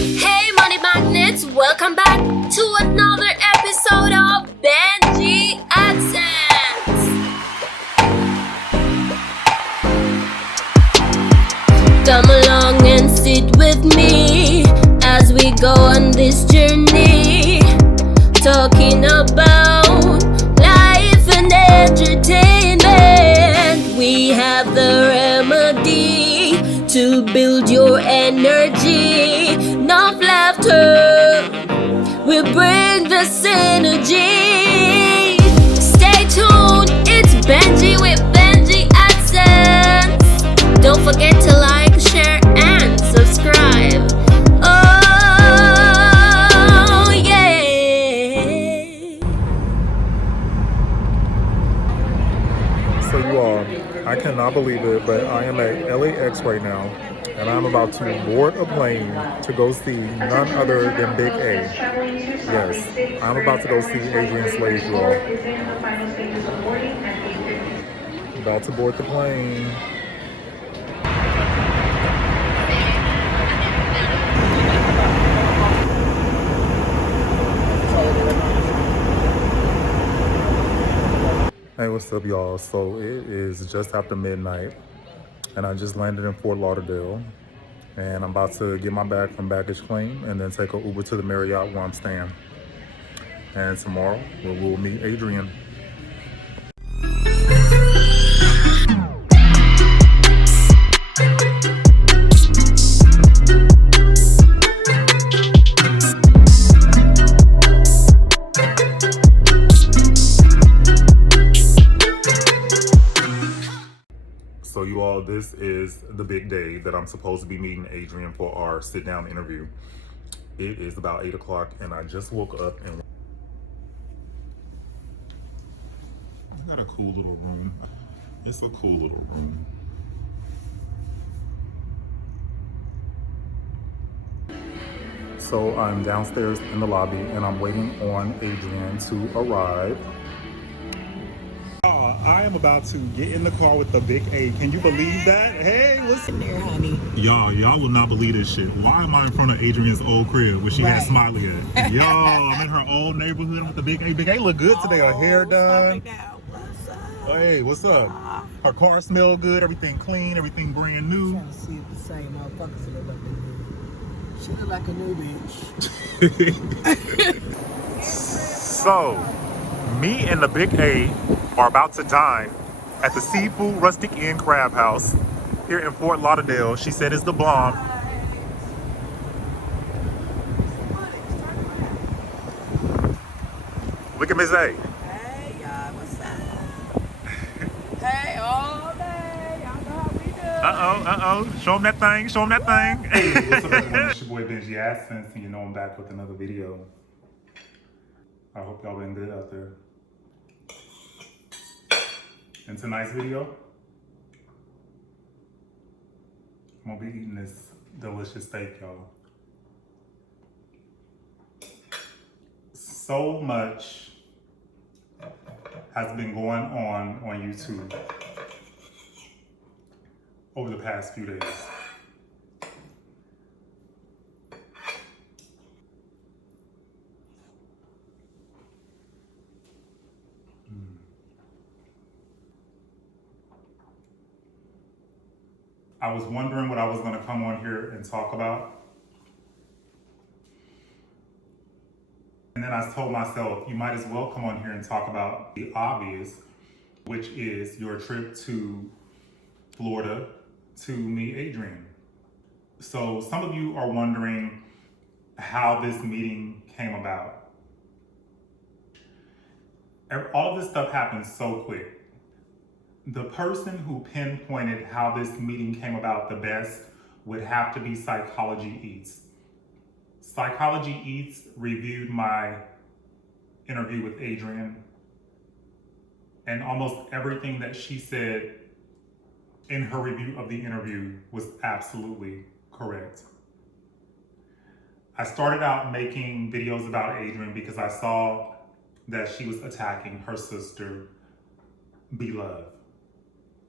Hey money magnets, welcome back to another episode of Benji Adsense. Come along and sit with me as we go on this journey, talking about life and entertainment. We have the remedy to build your energy. Enough laughter will bring the synergy. Stay tuned, it's Benji with Benji Adsense. Don't forget to like, share, and subscribe. Oh yeah. So you all, I cannot believe it, but I am at LAX right now, and I'm about to board a plane to go see none other than Big A. Yes, I'm about to go see Adrienne Slays, you all. About to board the plane. Hey, what's up, y'all? So it is just after midnight, and I just landed in Fort Lauderdale, and I'm about to get my bag from baggage claim and then take an Uber to the Marriott where I'm staying. And tomorrow we'll meet Adrian. So you all, this is the big day that I'm supposed to be meeting Adrian for our sit-down interview. It is about 8 o'clock and I just woke up and I got a cool little room. It's a cool little room. So I'm downstairs in the lobby and I'm waiting on Adrian to arrive. I am about to get in the car with the Big A. Can you believe that? Hey, listen there, honey. Y'all will not believe this shit. Why am I in front of Adrian's old crib where she had Smiley at? Y'all, I'm in her old neighborhood with the Big A. Big A look good today. Her hair done. What's up? Hey, what's up? Her car smell good. Everything clean. Everything brand new. I'm trying to see if the same motherfuckers look like a new. She look like a new bitch. So, me and the Big A are about to dine at the Seafood Rustic Inn Crab House here in Fort Lauderdale. She said it's the bomb. Look at Ms. A. Hey, y'all, what's up? Hey, all day. Y'all know how we do. Uh-oh. Show them that thing. Show them that thing. Hey, what's up, everyone? It's your boy Benji Adsense, and you know I'm back with another video. I hope y'all been good out there. In tonight's video, I'm gonna be eating this delicious steak, y'all. So much has been going on YouTube over the past few days. I was wondering what I was going to come on here and talk about. And then I told myself, you might as well come on here and talk about the obvious, which is your trip to Florida to meet Adrian. So some of you are wondering how this meeting came about. All this stuff happened so quick. The person who pinpointed how this meeting came about the best would have to be Psychology Eats. Psychology Eats reviewed my interview with Adrian, and almost everything that she said in her review of the interview was absolutely correct. I started out making videos about Adrian because I saw that she was attacking her sister, Blove.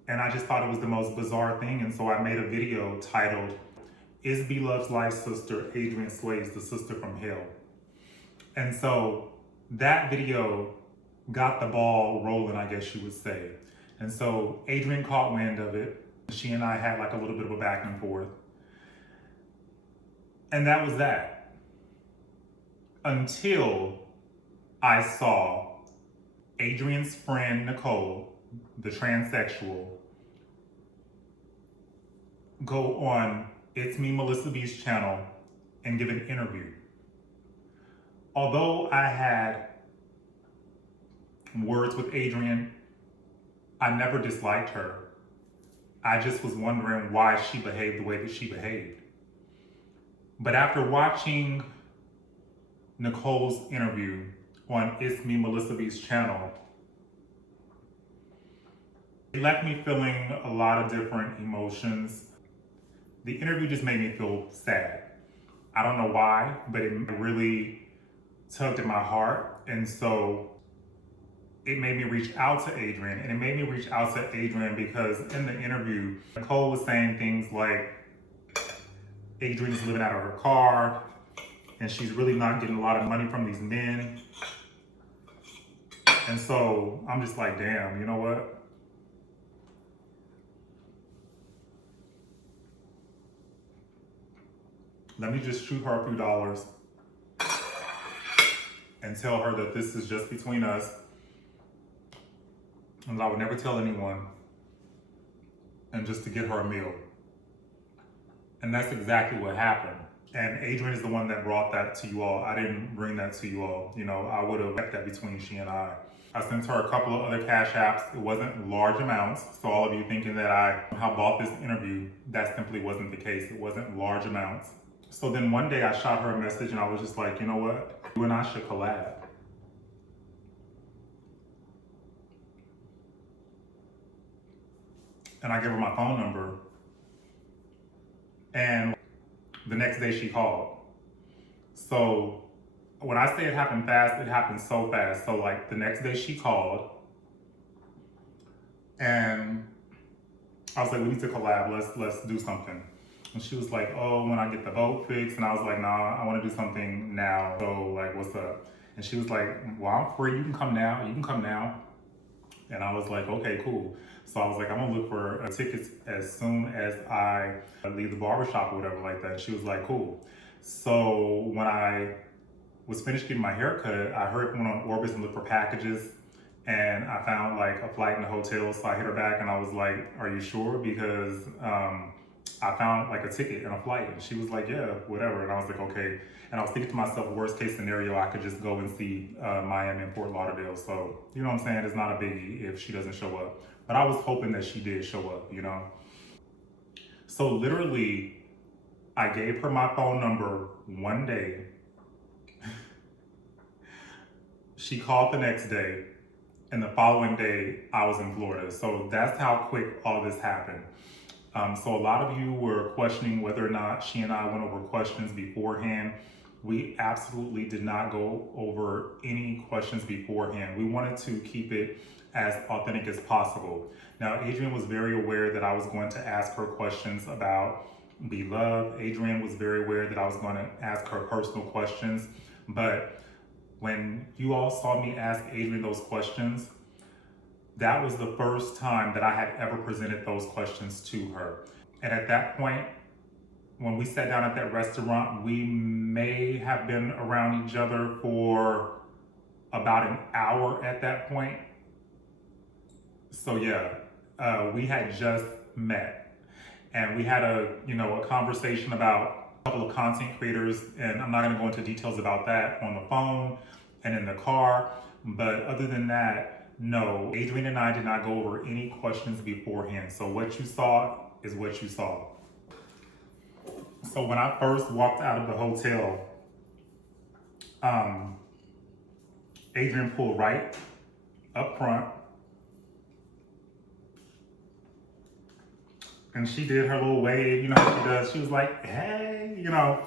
And I just thought it was the most bizarre thing, and so I made a video titled is Bloveslife sister, Adrienne Slays, the sister from hell. And so that video got the ball rolling, I guess you would say. And so Adrienne caught wind of it. She and I had like a little bit of a back and forth. And that was that. Until I saw Adrienne's friend, Nicole, the transsexual, go on It's Me, Melissa B's channel and give an interview. Although I had words with Adrienne, I never disliked her. I just was wondering why she behaved the way that she behaved. But after watching Nicole's interview on It's Me, Melissa B's channel, it left me feeling a lot of different emotions. The interview just made me feel sad. I don't know why, but it really tugged at my heart. And so it made me reach out to Adrienne. And it made me reach out to Adrienne because in the interview, Nicole was saying things like Adrienne is living out of her car and she's really not getting a lot of money from these men. And so I'm just like, damn, you know what? Let me just shoot her a few dollars and tell her that this is just between us and I would never tell anyone, and just to get her a meal. And that's exactly what happened. And Adrienne is the one that brought that to you all. I didn't bring that to you all. You know, I would have kept that between she and I. I sent her a couple of other cash apps. It wasn't large amounts. So all of you thinking that I bought this interview, that simply wasn't the case. It wasn't large amounts. So then one day I shot her a message and I was just like, you know what? You and I should collab. And I gave her my phone number. And the next day she called. So when I say it happened fast, it happened so fast. So like the next day she called and I was like, we need to collab, let's do something. And she was like, oh, when I get the boat fixed. And I was like, nah, I want to do something now. So like, what's up? And she was like, well, I'm free, you can come now, And I was like, okay, cool. So I was like, I'm gonna look for tickets as soon as I leave the barbershop or whatever like that. She was like, cool. So when I was finished getting my haircut, I went on Orbis and looked for packages and I found like a flight in the hotel. So I hit her back and I was like, are you sure? Because I found like a ticket and a flight. And she was like, yeah, whatever. And I was like, okay. And I was thinking to myself, worst case scenario, I could just go and see Miami and Fort Lauderdale. So, you know what I'm saying? It's not a biggie if she doesn't show up. But I was hoping that she did show up, you know? So literally, I gave her my phone number one day. She called the next day. And the following day, I was in Florida. So that's how quick all this happened. So a lot of you were questioning whether or not she and I went over questions beforehand. We absolutely did not go over any questions beforehand. We wanted to keep it as authentic as possible. Now, Adrienne was very aware that I was going to ask her questions about Blove. Adrienne was very aware that I was going to ask her personal questions. But when you all saw me ask Adrienne those questions, that was the first time that I had ever presented those questions to her. And at that point, when we sat down at that restaurant, we may have been around each other for about an hour at that point. So yeah, we had just met. And we had a conversation about a couple of content creators, and I'm not gonna go into details about that on the phone and in the car. But other than that, no, Adrienne and I did not go over any questions beforehand. So what you saw is what you saw. So when I first walked out of the hotel, Adrienne pulled right up front. And she did her little wave, you know what she does. She was like, hey, you know.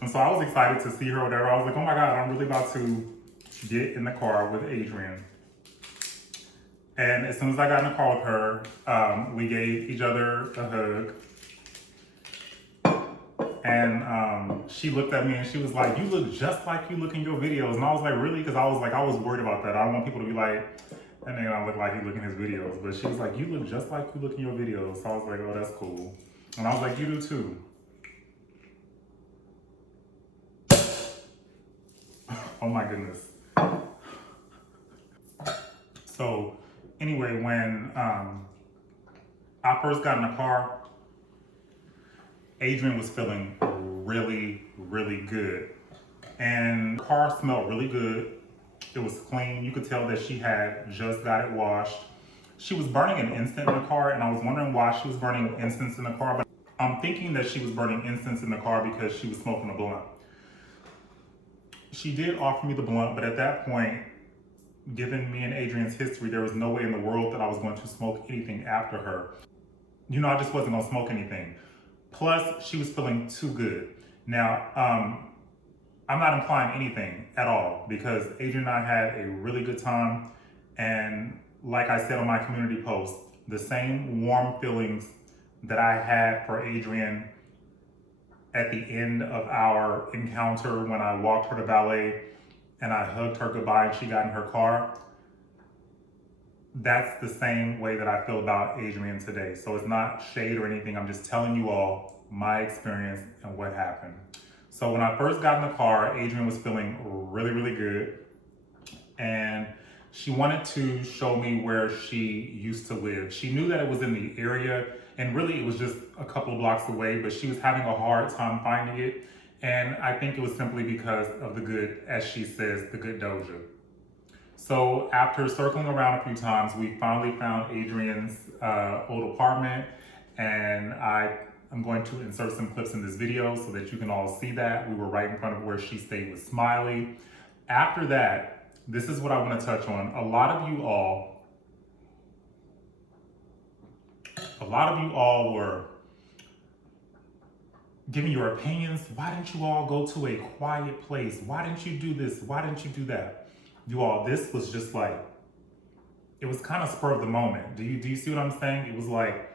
And so I was excited to see her or whatever. I was like, oh my God, I'm really about to get in the car with Adrienne. And as soon as I got in the car with her, we gave each other a hug. And she looked at me and she was like, "You look just like you look in your videos." And I was like, "Really?" Because I was worried about that. I don't want people to be like, "That nigga don't look like he look in his videos." But she was like, "You look just like you look in your videos." So I was like, "Oh, that's cool." And I was like, "You do too." Oh my goodness. So anyway, when I first got in the car, Adrian was feeling really, really good. And the car smelled really good. It was clean. You could tell that she had just got it washed. She was burning an incense in the car, and I was wondering why she was burning incense in the car. But I'm thinking that she was burning incense in the car because she was smoking a blunt. She did offer me the blunt, but at that point, given me and Adrian's history, there was no way in the world that I was going to smoke anything after her. You know, I just wasn't gonna smoke anything. Plus, she was feeling too good. Now, I'm not implying anything at all because Adrian and I had a really good time. And like I said on my community post, the same warm feelings that I had for Adrian at the end of our encounter when I walked her to ballet and I hugged her goodbye and she got in her car, that's the same way that I feel about Adrian today. So it's not shade or anything. I'm just telling you all my experience and what happened. So when I first got in the car, Adrian was feeling really, really good. And she wanted to show me where she used to live. She knew that it was in the area, and really it was just a couple of blocks away, but she was having a hard time finding it. And I think it was simply because of the good, as she says, the good doja. So after circling around a few times, we finally found Adrian's old apartment, and I'm going to insert some clips in this video so that you can all see that. We were right in front of where she stayed with Smiley. After that, this is what I want to touch on. A lot of you all were giving your opinions. Why didn't you all go to a quiet place? Why didn't you do this? Why didn't you do that? You all, this was just like, it was kind of spur of the moment. Do you see what I'm saying? It was like,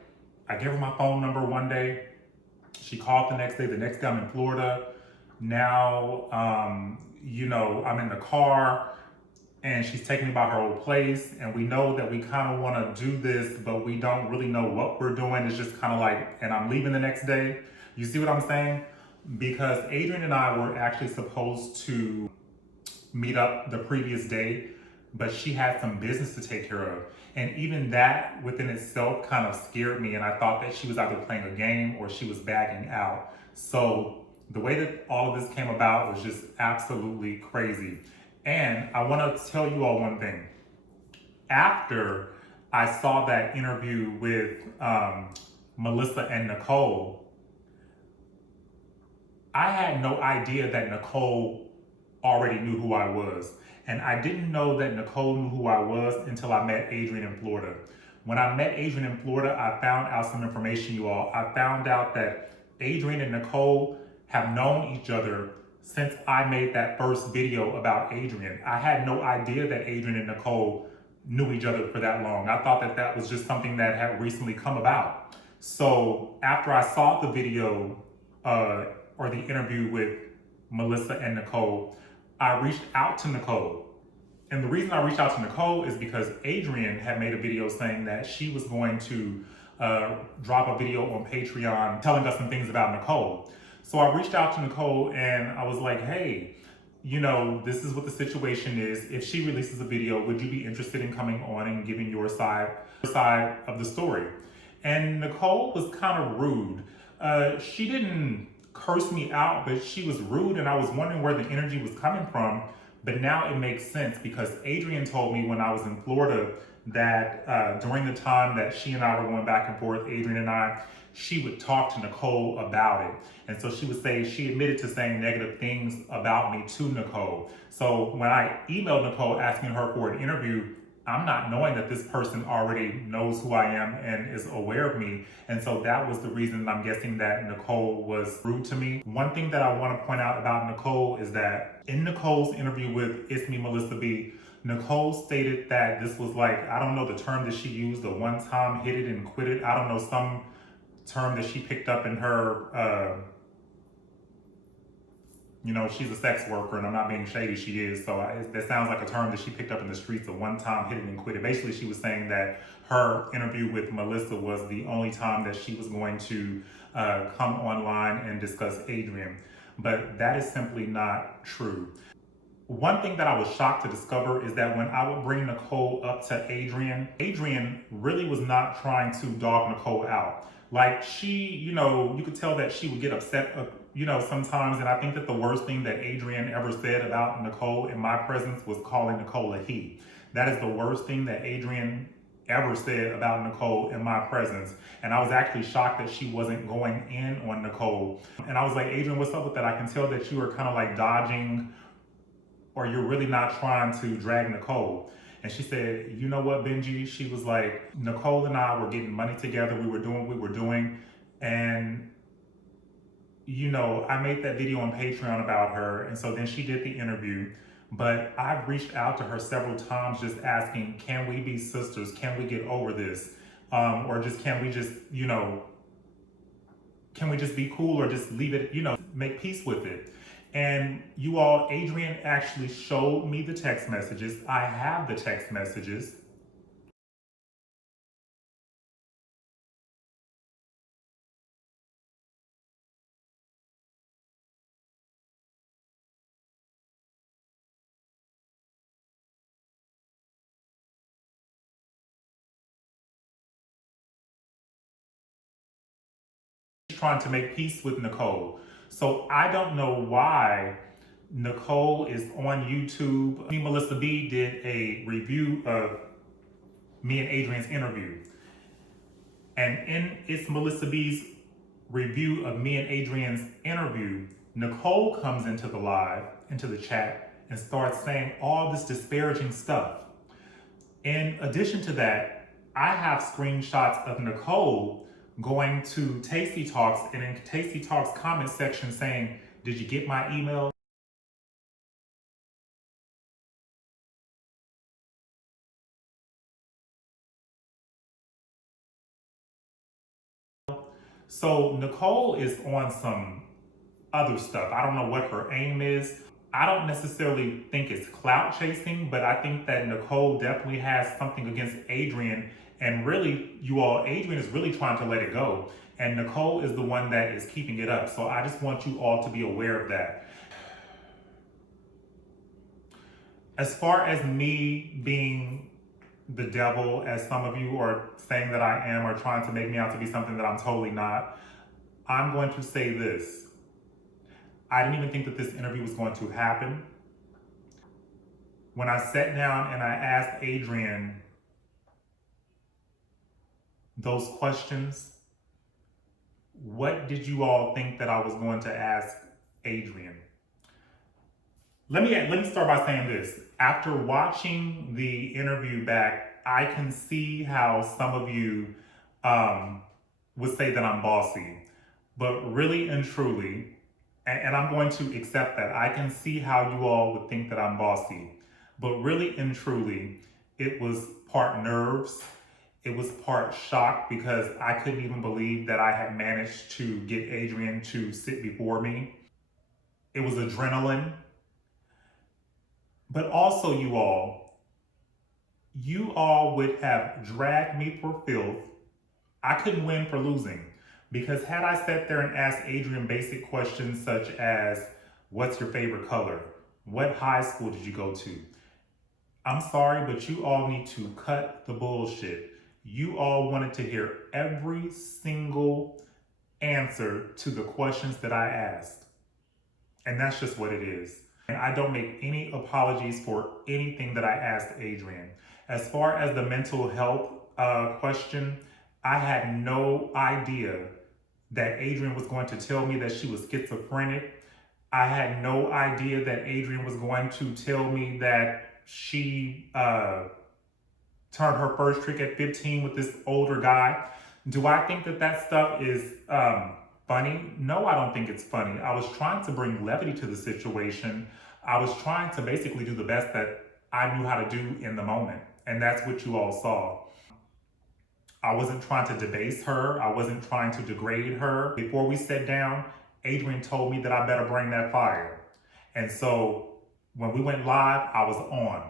I gave her my phone number one day. She called the next day. The next day I'm in Florida. Now, you know, I'm in the car and she's taking me by her old place. And we know that we kind of want to do this, but we don't really know what we're doing. It's just kind of like, and I'm leaving the next day. You see what I'm saying? Because Adrian and I were actually supposed to meet up the previous day, but she had some business to take care of. And even that within itself kind of scared me. And I thought that she was either playing a game or she was bagging out. So the way that all of this came about was just absolutely crazy. And I want to tell you all one thing. After I saw that interview with Melissa and Nicole, I had no idea that Nicole already knew who I was. And I didn't know that Nicole knew who I was until I met Adrian in Florida. When I met Adrian in Florida, I found out some information, you all. I found out that Adrian and Nicole have known each other since I made that first video about Adrian. I had no idea that Adrian and Nicole knew each other for that long. I thought that that was just something that had recently come about. So after I saw the video or the interview with Melissa and Nicole, I reached out to Nicole. And the reason I reached out to Nicole is because Adrian had made a video saying that she was going to drop a video on Patreon telling us some things about Nicole. So I reached out to Nicole and I was like, hey, you know, this is what the situation is. If she releases a video, would you be interested in coming on and giving your side of the story? And Nicole was kind of rude. She didn't curse me out, but she was rude, and I was wondering where the energy was coming from. But now it makes sense because Adrian told me when I was in Florida that during the time that she and I were going back and forth, Adrian and I, she would talk to Nicole about it. And so she would say, she admitted to saying negative things about me to Nicole. So when I emailed Nicole asking her for an interview, I'm not knowing that this person already knows who I am and is aware of me. And so that was the reason I'm guessing that Nicole was rude to me. One thing that I want to point out about Nicole is that in Nicole's interview with It's Me, Melissa B, Nicole stated that this was like, I don't know the term that she used, the one time hit it and quit it. I don't know, some term that she picked up in her You know, she's a sex worker, and I'm not being shady, she is. So that sounds like a term that she picked up in the streets of one time, hit it and quit it. Basically, she was saying that her interview with Melissa was the only time that she was going to come online and discuss Adrian. But that is simply not true. One thing that I was shocked to discover is that when I would bring Nicole up to Adrian really was not trying to dog Nicole out. Like you could tell that she would get upset, sometimes. And I think that the worst thing that Adrian ever said about Nicole in my presence was calling Nicole a he. That is the worst thing that Adrian ever said about Nicole in my presence. And I was actually shocked that she wasn't going in on Nicole. And I was like, Adrian, what's up with that? I can tell that you are kind of like dodging, or you're really not trying to drag Nicole. And she said, you know what, Benji? She was like, Nicole and I were getting money together. We were doing what we were doing. And, I made that video on Patreon about her. And so then she did the interview. But I've reached out to her several times just asking, can we be sisters? Can we get over this? Or just, can we just be cool, or just leave it, make peace with it? And you all, Adrian actually showed me the text messages. I have the text messages. Trying to make peace with Nicole. So I don't know why Nicole is on YouTube. Melissa B did a review of me and Adrian's interview. And in it's Melissa B's review of me and Adrian's interview, Nicole comes into the chat, and starts saying all this disparaging stuff. In addition to that, I have screenshots of Nicole going to Tasty Talks, and in Tasty Talks comment section saying, did you get my email? So Nicole is on some other stuff. I don't know what her aim is. I don't necessarily think it's clout chasing, but I think that Nicole definitely has something against Adrian. And really, you all, Adrian is really trying to let it go. And Nicole is the one that is keeping it up. So I just want you all to be aware of that. As far as me being the devil, as some of you are saying that I am, or trying to make me out to be something that I'm totally not, I'm going to say this. I didn't even think that this interview was going to happen. When I sat down and I asked Adrian those questions, what did you all think that I was going to ask Adrian? Let me start by saying this. After watching the interview back, I can see how some of you would say that I'm bossy. But really and truly, and I'm going to accept that, I can see how you all would think that I'm bossy. But really and truly, it was part nerves. It was part shock, because I couldn't even believe that I had managed to get Adrian to sit before me. It was adrenaline. But also, you all would have dragged me for filth. I couldn't win for losing, because had I sat there and asked Adrian basic questions such as, what's your favorite color? What high school did you go to? I'm sorry, but you all need to cut the bullshit. You all wanted to hear every single answer to the questions that I asked. And that's just what it is. And I don't make any apologies for anything that I asked Adrian. As far as the mental health question, I had no idea that Adrian was going to tell me that she was schizophrenic. I had no idea that Adrian was going to tell me that she turned her first trick at 15 with this older guy. Do I think that that stuff is funny? No, I don't think it's funny. I was trying to bring levity to the situation. I was trying to basically do the best that I knew how to do in the moment. And that's what you all saw. I wasn't trying to debase her. I wasn't trying to degrade her. Before we sat down, Adrian told me that I better bring that fire. And so when we went live, I was on.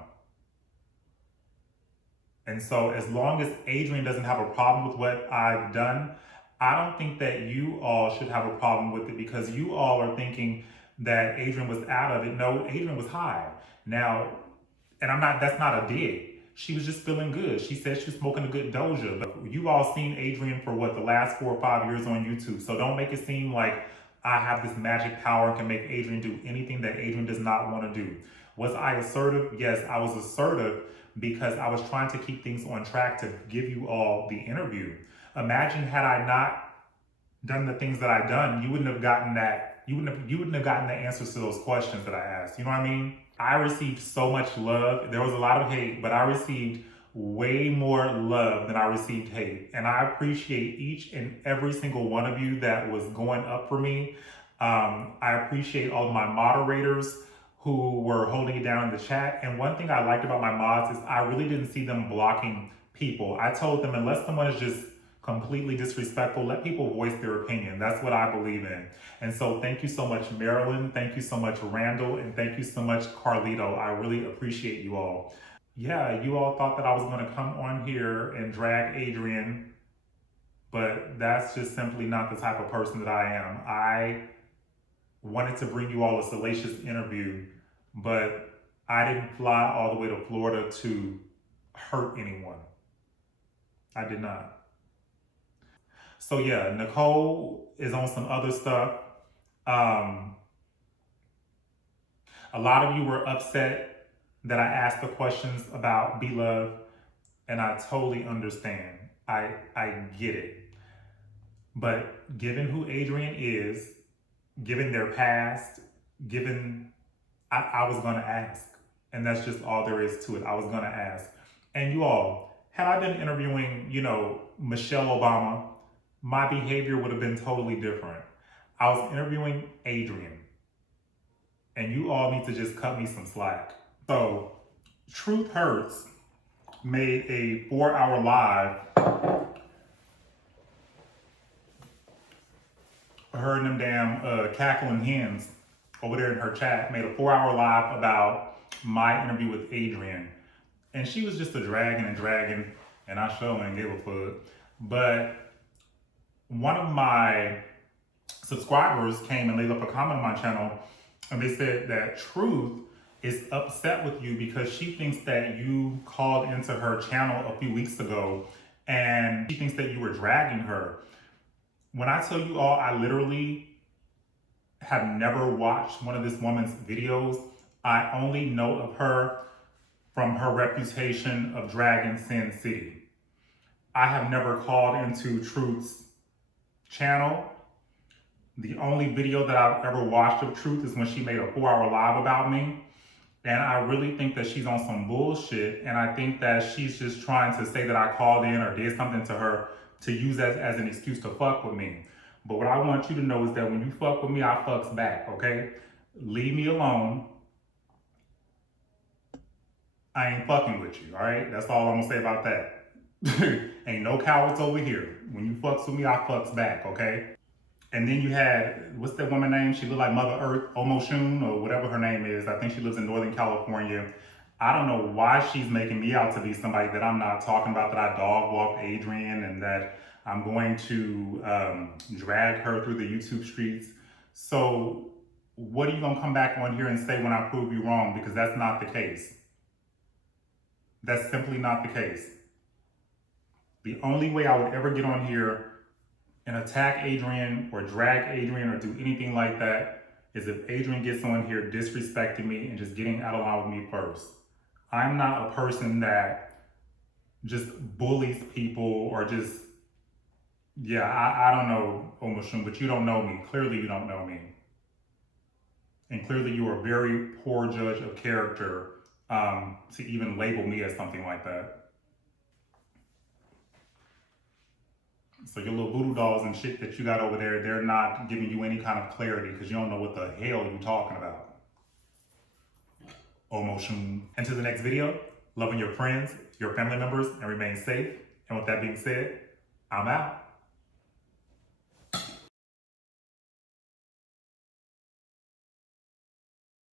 And so as long as Adrian doesn't have a problem with what I've done, I don't think that you all should have a problem with it, because you all are thinking that Adrian was out of it. No, Adrian was high. Now, and that's not a dig. She was just feeling good. She said she was smoking a good Doja. But you all seen Adrian for what, the last 4 or 5 years on YouTube. So don't make it seem like I have this magic power and can make Adrian do anything that Adrian does not want to do. Was I assertive? Yes, I was assertive because I was trying to keep things on track to give you all the interview. Imagine had I not done the things that I done, you wouldn't have gotten that. You wouldn't have gotten the answers to those questions that I asked. You know what I mean? I received so much love. There was a lot of hate, but I received way more love than I received hate. And I appreciate each and every single one of you that was going up for me. I appreciate all of my moderators who were holding it down in the chat. And one thing I liked about my mods is I really didn't see them blocking people. I told them, unless someone is just completely disrespectful, let people voice their opinion. That's what I believe in. And so thank you so much, Marilyn. Thank you so much, Randall. And thank you so much, Carlito. I really appreciate you all. Yeah, you all thought that I was going to come on here and drag Adrian, but that's just simply not the type of person that I am. I wanted to bring you all a salacious interview, but I didn't fly all the way to Florida to hurt anyone. I did not. So yeah, Nicole is on some other stuff. A lot of you were upset that I asked the questions about Blove, and I totally understand. I get it. But given who Adrian is, given their past, I was gonna ask. And that's just all there is to it. I was gonna ask. And you all, had I been interviewing, Michelle Obama, my behavior would have been totally different. I was interviewing Adrian. And you all need to just cut me some slack. So, Truth Hurts made a 4-hour live. Her and them damn cackling hens over there in her chat made a 4-hour live about my interview with Adrian. And she was just a dragging, and I sure ain't give a fuck. But one of my subscribers came and they left a comment on my channel, and they said that Truth is upset with you because she thinks that you called into her channel a few weeks ago and she thinks that you were dragging her. When I tell you all, I literally have never watched one of this woman's videos. I only know of her from her reputation of dragging Sin City. I have never called into Truth's channel. The only video that I've ever watched of Truth is when she made a 4-hour live about me. And I really think that she's on some bullshit. And I think that she's just trying to say that I called in or did something to her to use that as an excuse to fuck with me. But what I want you to know is that when you fuck with me, I fucks back, okay? Leave me alone. I ain't fucking with you, all right? That's all I'm gonna say about that. Ain't no cowards over here. When you fucks with me, I fucks back, okay? And then you had, what's that woman name? She looked like Mother Earth, Omoshun, or whatever her name is. I think she lives in Northern California. I don't know why she's making me out to be somebody that I'm not talking about, that I dog walked Adrian and that I'm going to drag her through the YouTube streets. So what are you gonna come back on here and say when I prove you wrong? Because that's not the case. That's simply not the case. The only way I would ever get on here and attack Adrian or drag Adrian or do anything like that is if Adrian gets on here disrespecting me and just getting out of line with me first. I'm not a person that just bullies people or just, I don't know, Omoshun, but you don't know me. Clearly you don't know me. And clearly you are a very poor judge of character to even label me as something like that. So your little voodoo dolls and shit that you got over there, they're not giving you any kind of clarity because you don't know what the hell you're talking about. Omoshun. Until the next video, loving your friends, your family members, and remain safe. And with that being said, I'm out.